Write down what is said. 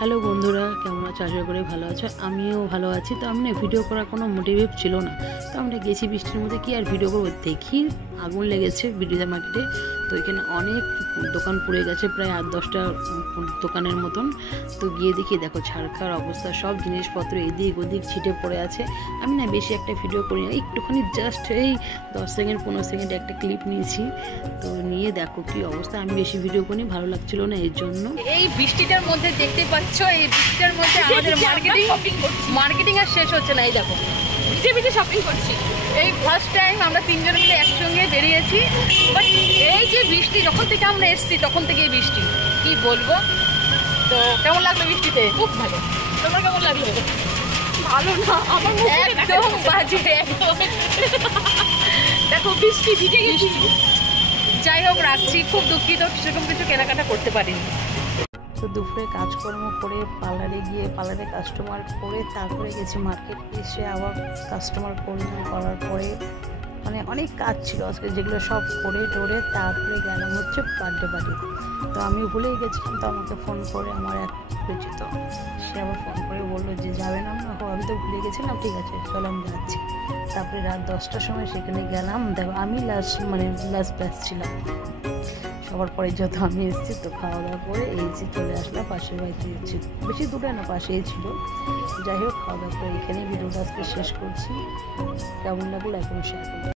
Hello বন্ধুরা, কেমন আছো? আশা করি ভালো আছো। আমিও ভালো আছি। তো আমি না ভিডিও করার কোনো মোটিভেট ছিল না। তো আমরা গেছি বৃষ্টির মধ্যে, কি আর ভিডিও করবো। দেখি আগুন লেগেছে বিরোধা মার্কেটে। তো এখানে অনেক দোকান পুড়ে গেছে, প্রায় 8-10টা দোকানের মতন। তো গিয়ে দেখি দেখো ছাড়খার অবস্থা, সব জিনিসপত্র এদিক ওদিক ছিটে পড়ে আছে। আমি না বেশি একটা ভিডিও করি না, একটুখানি জাস্ট এই 10 সেকেন্ড 15 সেকেন্ড একটা ক্লিপ নিয়েছি। তো নিয়ে দেখো কি অবস্থা। আমি বেশি ভিডিও করি, ভালো লাগছিল না এর জন্য। এই বৃষ্টিটার মধ্যে দেখতে পাচ্ছ, এই বৃষ্টিটার মধ্যে আমাদের মার্কেটিং আর শেষ হচ্ছে না। এই দেখো ভিজে শপিং করছি। এই ফার্স্ট টাইম আমরা তিনজন মিলে একসঙ্গে বেরিয়েছি। বাট এই যে বৃষ্টি, যখন থেকে আমরা এসেছি তখন থেকে এই বৃষ্টি, কি বলবো। তো কেমন লাগলো বৃষ্টিতে? খুব ভালো। তোমার কেমন লাগলো? ভালো না, আমার একদম বাজে, একদম। দেখো বৃষ্টি ভিজে গেছি। যাই হোক, রাখছি। খুব দুঃখিত, সেরকম কিছু কেনাকাটা করতে পারিনি। তো দুপুরে কাজকর্ম করে পার্লারে গিয়ে পার্লারে কাস্টমার করে তারপরে গেছি মার্কেট। এসে আবার কাস্টমার করার পরে মানে অনেক কাজ ছিল আজকে, যেগুলো সব করে টোরে তারপরে গেলাম হচ্ছে বার্থডে পার্টি। তো আমি ভুলেই গেছিলাম। তো আমাকে ফোন করে আমার এক পরিচিত, সে আবার ফোন করে বললো যে যাবে না। আমি তো ভুলে গেছিলাম, ঠিক আছে চলো আমি যাচ্ছি। তারপরে রাত 10টার সময় সেখানে গেলাম। দেখো আমি লাস্ট ব্যাচ ছিলাম। সবার পরে যত আমি এসেছি, তো খাওয়া দাওয়া করে এই যে চলে আসলাম পাশের বাড়িতে। বেশি দূরে না, পাশেই ছিল। যাই হোক, খাওয়া দাওয়া করে এখানেই ভিডিওটা আজকে শেষ করছি। কেমন লাগলো এখন শেয়ার করবো।